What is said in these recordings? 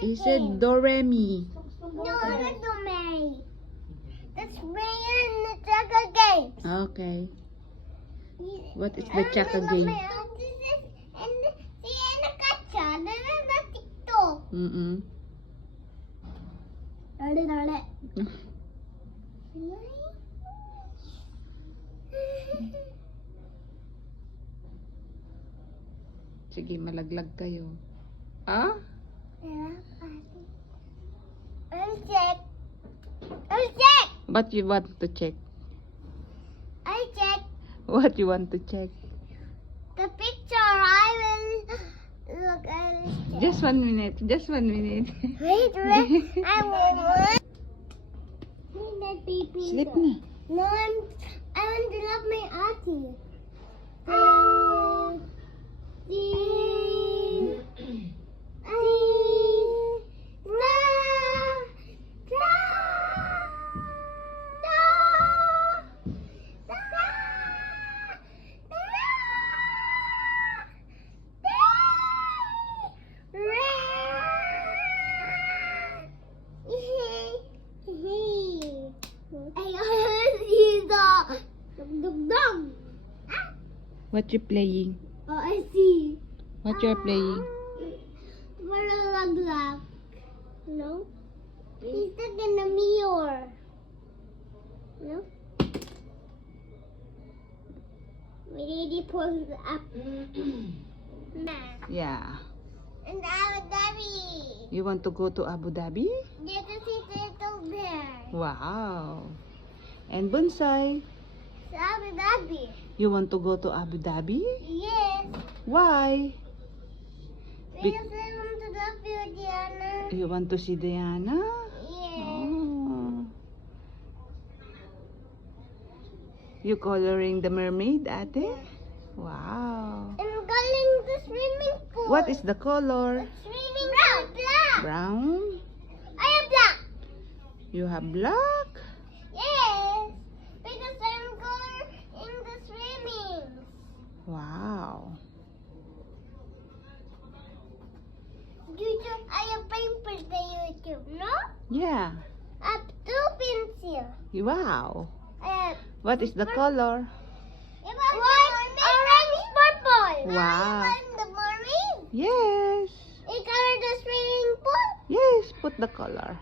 He said Do-Re-Mi. No, not Domeri. That's Brian the Chaka game. Okay. What is the Chaka game? And si Anakacha, na TikTok. Dale. Sige, malaglag kayo. Ah? I'll check. What you want to check? I'll check What you want to check? the picture. I will look. I will check. Just 1 minute. Just 1 minute. Wait. I want. That baby. Sleep na. No, I want to love my auntie. Dog. What you playing? Oh, I see. What you're playing? Malaglag. No? He's stuck in the mirror. No? We need to pull it up. Yeah. And Abu Dhabi. You want to go to Abu Dhabi? There's a little bear. Wow. And Bonsai, It's Abu Dhabi. you want to go to Abu Dhabi? Yes. Why? Because I want to love you, Diana. You want to see Diana? Yes. Oh. You coloring the mermaid, ate? Wow. I'm going to swimming pool. What is the color? Swimming pool. Black. Brown? I am black. You have black? Yes. Because I'm going in the swimming. Wow. YouTube, I am paying for the YouTube, no? Yeah. I have 2 pencils. Wow. I have What is the color? white, orange, purple. Wow. The marine. Yes. I color the swimming pool. Yes, put the color.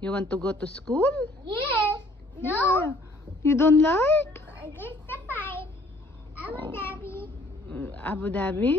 You want to go to school? Yes. Yeah. No. You don't like? I guess the 5. Abu Oh. Dhabi. Abu Dhabi?